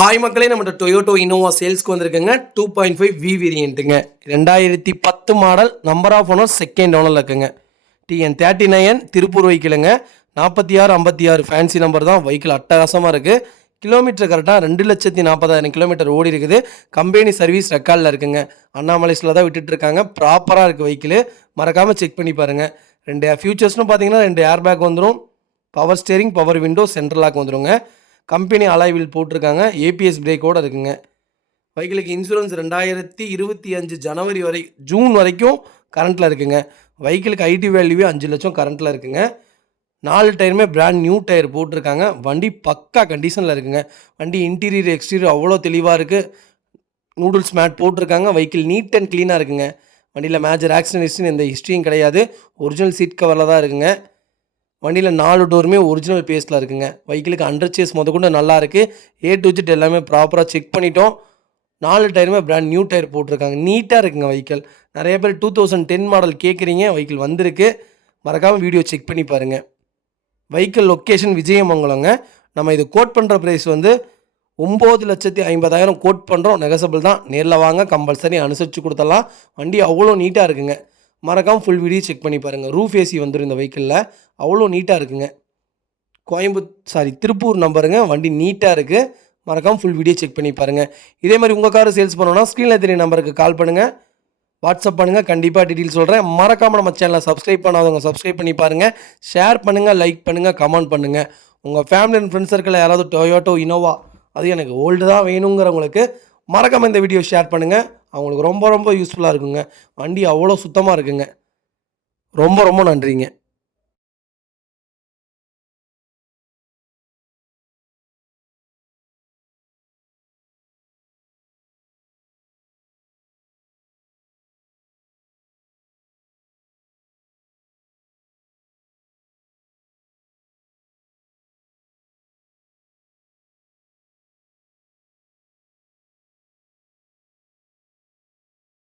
Hi மக்களே, நம்ம Toyota Innova சேல்ஸ்க்கு வந்திருக்குங்க. 2.5 வி வேரியண்ட்டுங்க. 2010 model, number of owner second ஓனரில் இருக்குங்க. TN 39 திருப்பூர் வெஹிக்கிளுங்க. 4656 ஃபேன்சி நம்பர் தான். வெஹிக்கிள் அட்டகாசமாக இருக்குது. கிலோமீட்டர் கரெக்டாக 2,40,000 கிலோமீட்டர் ஓடி இருக்குது. கம்பெனி சர்வீஸ் ரெக்கார்டில் இருக்குங்க. அண்ணாமலைஸில் தான் விட்டுட்டு இருக்காங்க. ப்ராப்பராக இருக்குது வெஹிக்கிள். மறக்காமல் செக் பண்ணி பாருங்கள். 2 ஃபியூச்சர்ஸ்னு பார்த்தீங்கன்னா 2 ஏர் பேக் வந்துடும். Power steering, power window, central lock வந்துடுங்க. கம்பெனி அலாய் வீல் போட்டிருக்காங்க. ஏபிஎஸ் பிரேக்கோடு இருக்குங்க. வெஹிக்கிளுக்கு இன்சூரன்ஸ் 2025 ஜனவரி ஜூன் வரைக்கும் கரண்ட்டில் இருக்குங்க. வெஹிக்கிளுக்கு ஐடி வேல்யூவே 5 லட்சம் கரண்ட்டில் இருக்குங்க. 4 டயருமே பிராண்ட் நியூ டயர் போட்டிருக்காங்க. வண்டி பக்கா கண்டிஷனில் இருக்குங்க. வண்டி இன்டீரியர் எக்ஸ்டீரியர் அவ்வளோ தெளிவாக இருக்குது. நூடுல்ஸ் மேட் போட்டிருக்காங்க. வெஹிக்கிள் நீட் அண்ட் க்ளீனாக இருக்குங்க. வண்டியில் மேஜர் ஆக்சிடென்ட் ஹிஸ்ட்ரி எந்த ஹிஸ்ட்ரியும் கிடையாது. ஒரிஜினல் சீட் கவரில் தான் இருக்குங்க. வண்டியில் 4 டோருமே ஒரிஜினல் பேஸில் இருக்குங்க. வெஹிக்கிளுக்கு அண்டர் சேஸ் முதற்கொண்டு நல்லா இருக்குது. A to Z எல்லாமே ப்ராப்பராக செக் பண்ணிட்டோம். 4 டயருமே பிராண்ட் நியூ டயர் போட்டிருக்காங்க. நீட்டாக இருக்குங்க வெஹிக்கிள். நிறைய பேர் 2010 மாடல் கேட்குறீங்க. வெஹிக்கிள் வந்திருக்கு. மறக்காமல் வீடியோ செக் பண்ணி பாருங்கள். வெஹிக்கிள் லொக்கேஷன் விஜயமங்கலங்க. நம்ம இது கோட் பண்ணுற ப்ரைஸ் 9,50,000 கோட் பண்ணுறோம். நெகசபிள் தான். நேரில் வாங்க, கம்பல்சரி அனுசரித்து கொடுத்துடலாம். வண்டி அவ்வளோ நீட்டாக இருக்குங்க. மறக்காமல் ஃபுல் வீடியோ செக் பண்ணி பாருங்கள். ரூஃப் ஏசி வந்துடும் இந்த வெஹிக்கிளில். அவ்வளோ நீட்டாக இருக்குங்க. திருப்பூர் நம்பருங்க. வண்டி நீட்டாக இருக்குது. மறக்காமல் ஃபுல் வீடியோ செக் பண்ணி பாருங்கள். இதே மாதிரி உங்கள் காரை சேல்ஸ் பண்ணணும்னா ஸ்க்ரீனில் தெரிய நம்பருக்கு கால் பண்ணுங்கள், வாட்ஸ்அப் பண்ணுங்கள். கண்டிப்பாக டீட்டெயில் சொல்கிறேன். மறக்காமல் நம்ம சேனலை சப்ஸ்கிரைப் பண்ணாதவங்க சப்ஸ்கிரைப் பண்ணி பாருங்கள். ஷேர் பண்ணுங்கள், லைக் பண்ணுங்கள், கமெண்ட் பண்ணுங்கள். உங்கள் ஃபேமிலி அண்ட் ஃப்ரெண்ட்ஸ் சர்க்கிளில் யாராவது டொயோட்டோ இனோவா, அது எனக்கு ஓல்டு தான் வேணுங்கிறவங்களுக்கு மறக்காமல் இந்த வீடியோ ஷேர் பண்ணுங்கள். அவங்களுக்கு ரொம்ப ரொம்ப யூஸ்ஃபுல்லாக இருக்குங்க. வண்டி அவ்வளோ சுத்தமாக இருக்குங்க. ரொம்ப ரொம்ப நன்றிங்க.